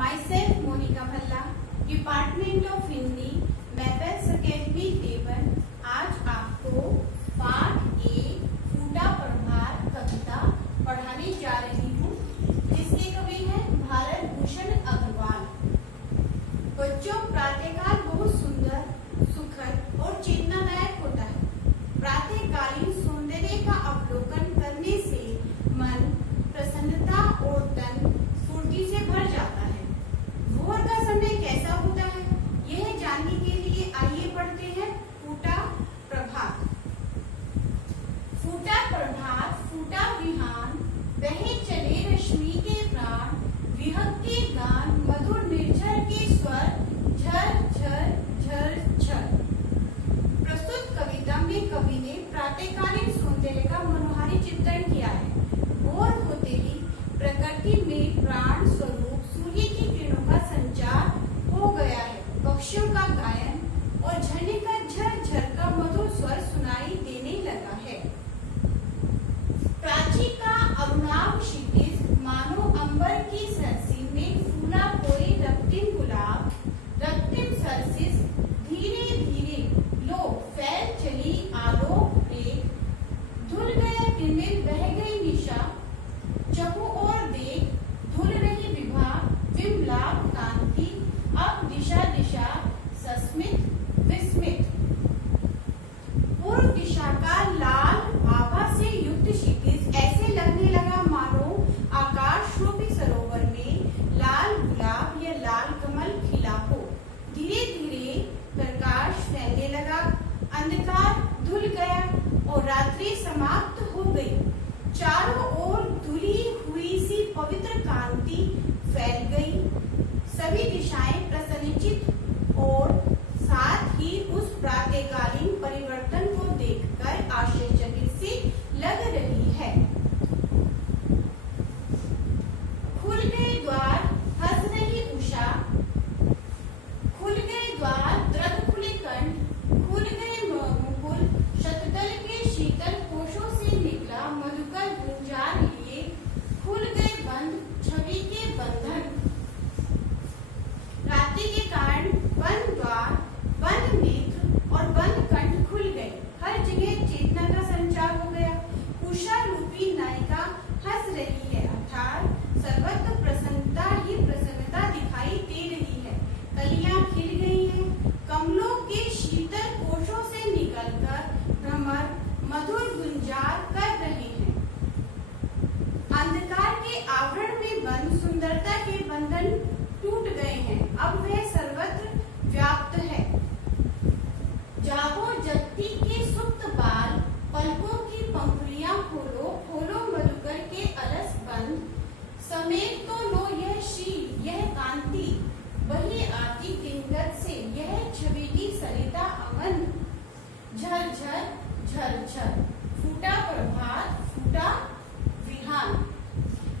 myself Monica Bhalla, department of Hindi, मैपेक्स academy देवन। आज आपको पाठ एक फूटा प्रभार कविता पढ़ाने जा रही हूँ, जिसके कवि हैं भारत भूषण अग्रवाल। बच्चों, प्रातःकाल बहुत सुंदर, सुखद और चेतनादायक होता है। प्रातःकालीन सौंदर्य का अवलोकन करने से मन प्रसन्नता और तन स्फूर्ति से भर जाता है। भोर का समय कैसा होता है, यह जानने के लिए आइए पढ़ते हैं फूटा प्रभात। फूटा प्रभात, फूटा विहान, बहे चले रश्मि के प्राण, विहग के गान, मधुर निर्झर के स्वर, झर झर झर झर। प्रस्तुत कविता में कवि ने प्रातःकालीन सौंदर्य का मनोहारी चित्रण किया है। भोर होते ही प्रकृति में प्राण स्वरूप सूर्य की किरणों का संचार हो गया है। पक्षियों का गायन और झरने का झरझर का मधुर स्वर सुनाई देने लगा है। प्राची का अरुणाभ क्षितिज मानो अंबर की सरसी में फूला कोई रक्तिम गुलाब, रक्तिम सरसिस धीरे धीरे लो फैल चली आलोक रेख, धुल गया तिमिर बह गई निशा, चहु और देख धुल रही विभा विमलाभ कांति, अब दिशा दिशा सस्मित विस्मित। पूर्व दिशा का लाल आभा से युक्त क्षितिज ऐसे लगने लगा मानो आकाश रूपी सरोवर में लाल गुलाब या लाल कमल खिला हो। धीरे धीरे प्रकाश फैलने लगा, अंधकार धुल गया और रात्रि समाप्त हो गई। चारों ओर धुली हुई सी पवित्र कांति फैल गई। सभी दिशाएं प्रसन्नचित्त और साथ ही उस प्रातःकालीन परिवर्तन को देखकर आश्चर्यचकित सी लग रही है। खुल गए द्वार, हंस रही उषा, खुल गए द्वार, द्रग खुले कंठ, खुल गए मुकुल, शतदल के शीतल कोशों से निकला मधुकर गुंजार लिए, खुल गए बंद छवि के बंधन। रात्रि के कारण बंद द्वार, बंद नेत्र और बंद कंठ खुल गए। हर जगह चेतना का संचार हो गया। उषा रूपी नायिका हंस रही है, अर्थात सर्वत्र प्रसन्नता ही प्रसन्नता दिखाई दे रही है। कलियां खिल गई हैं, कमलों के शीतल कोशों से निकलकर भ्रमर मधुर गुंजार कर रहे हैं। अंधकार के आवरण में बंद सुंदरता के बंधन टूट गए हैं, अब वह सर्वत्र व्याप्त है। जागो जगती के सुप्त बाल, पलकों की पंखुड़ियां खोलो, खोलो मधुकर के अलस बंद, समेट तो लो यह शील यह कांति, वही आती दिनगत से यह छवि की सरिता अमन। झर झर झर झर, फूटा प्रभात, फूटा विहान।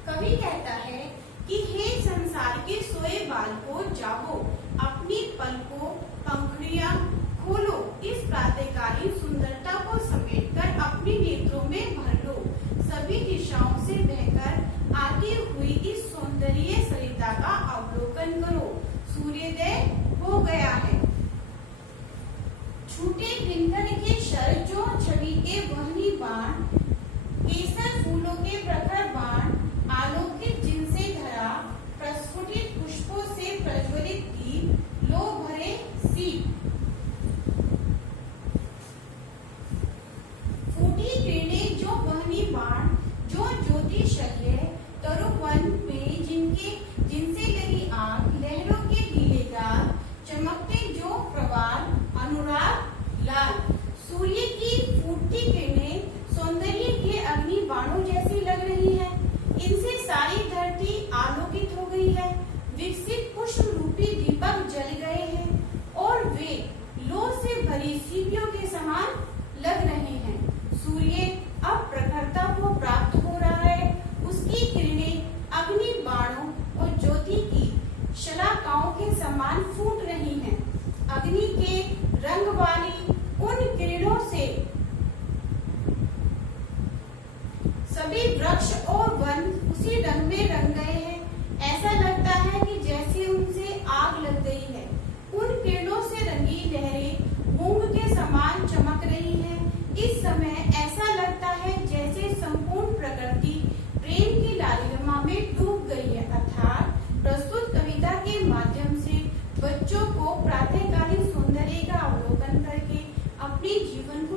कवि कहता है कि हे संसार के सोए बालकों, जागो, अपनी पलकों पंखुड़ियां खोलो, इस प्रातःकालीन सुंदरता को समेटकर अपने नेत्रों में भर लो। सभी दिशाओं से बहकर आती हुई इस सौंदर्य सरिता का अवलोकन करो। सूर्योदय हो गया है। छूटे दिनकर के शर जो छवि के वहनी बाण, केसर फूलों के प्रखर बाण, आलोकित जिनसे धरा, प्रस्फुटित पुष्पों से प्रज्वलित दीप, लो भरे सीप। फूटी किरणें जो वहनी बाण, जो ज्योति शल्य, तरुवन में जिनसे लगी आग, लहरों के ढीले गाल, चमकते जो प्रवाल, अनुराग लाल। सूर्य की फूटती किरणें सौंदर्य के अग्नि बाणों जैसी लग रही है। इनसे सारी धरती आलोकित हो गई है। विकसित पुष्प रूपी दीपक जल गए हैं और वे लो से भरी सीपियों के समान लग रहे हैं। सूर्य अब प्रखरता को प्राप्त हो रहा है। उसकी किरणें अग्नि बाणों और ज्योति की शलाकाओं के समान फूट रही हैं। अग्नि के रंग वाली उन किरणों से सभी वृक्ष और वन उसी रंग में रंग गए हैं। ऐसा लगता है कि जैसे भी जीवन